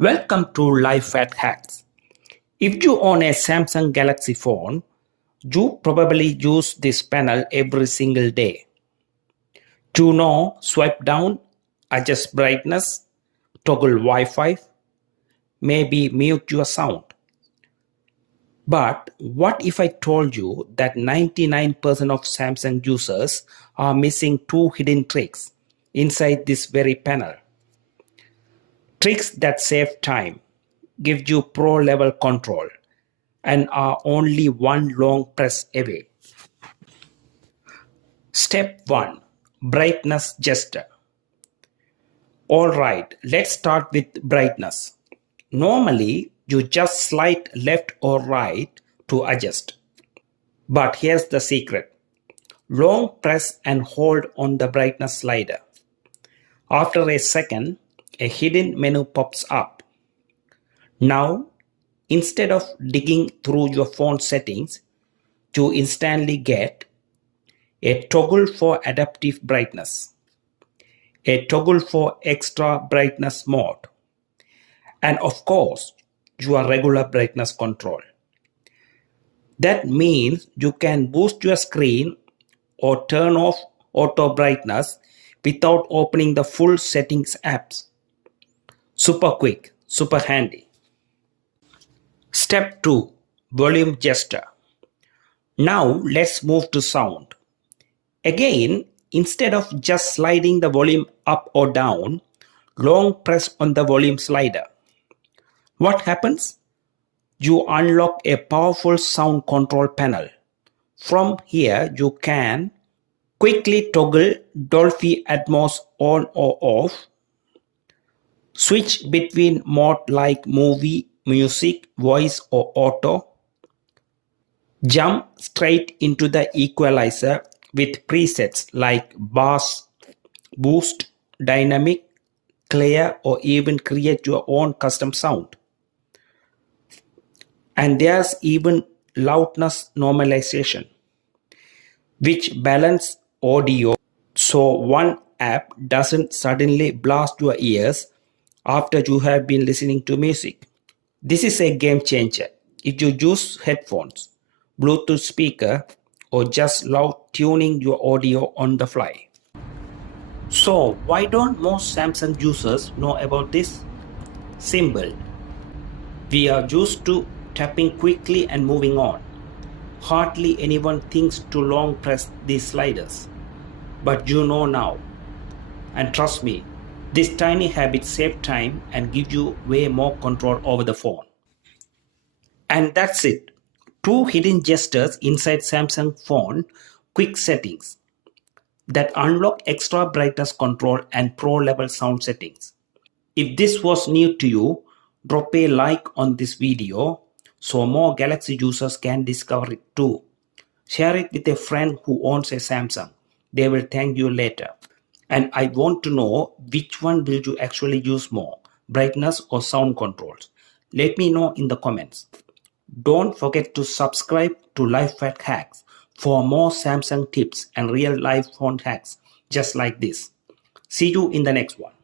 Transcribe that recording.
Welcome to Life at Hacks. If you own a Samsung Galaxy phone, you probably use this panel every single day. To know, swipe down, adjust brightness, toggle Wi-Fi, maybe mute your sound. But what if I told you that 99% of Samsung users are missing two hidden tricks inside this very panel? Tricks that save time, give you pro level control, and are only one long press away. Step 1. Brightness gesture. Alright, let's start with brightness. Normally, you just slide left or right to adjust. But here's the secret. Long press and hold on the brightness slider. After a second, a hidden menu pops up. Now, instead of digging through your phone settings, you instantly get a toggle for adaptive brightness, a toggle for extra brightness mode, and of course, your regular brightness control. That means you can boost your screen or turn off auto brightness without opening the full settings apps. Super quick, super handy. Step 2. Volume gesture. Now let's move to sound. Again, instead of just sliding the volume up or down, long press on the volume slider. What happens? You unlock a powerful sound control panel. From here, you can quickly toggle Dolby Atmos on or off, switch between mode like movie, music, voice or auto, jump straight into the equalizer with presets like bass, boost, dynamic, clear, or even create your own custom sound. And there's even loudness normalization, which balance audio so one app doesn't suddenly blast your ears after you have been listening to music. This is a game changer if you use headphones, Bluetooth speaker, or just love tuning your audio on the fly. So why don't most Samsung users know about this? Simple. We are used to tapping quickly and moving on. Hardly anyone thinks to long press these sliders. But you know now. And trust me, this tiny habit saves time and gives you way more control over the phone. And that's it. Two hidden gestures inside Samsung phone quick settings that unlock extra brightness control and pro level sound settings. If this was new to you, drop a like on this video so more Galaxy users can discover it too. Share it with a friend who owns a Samsung. They will thank you later. And I want to know which one will you actually use more, brightness or sound controls. Let me know in the comments. Don't forget to subscribe to Life at Hacks for more Samsung tips and real life phone hacks just like this. See you in the next one.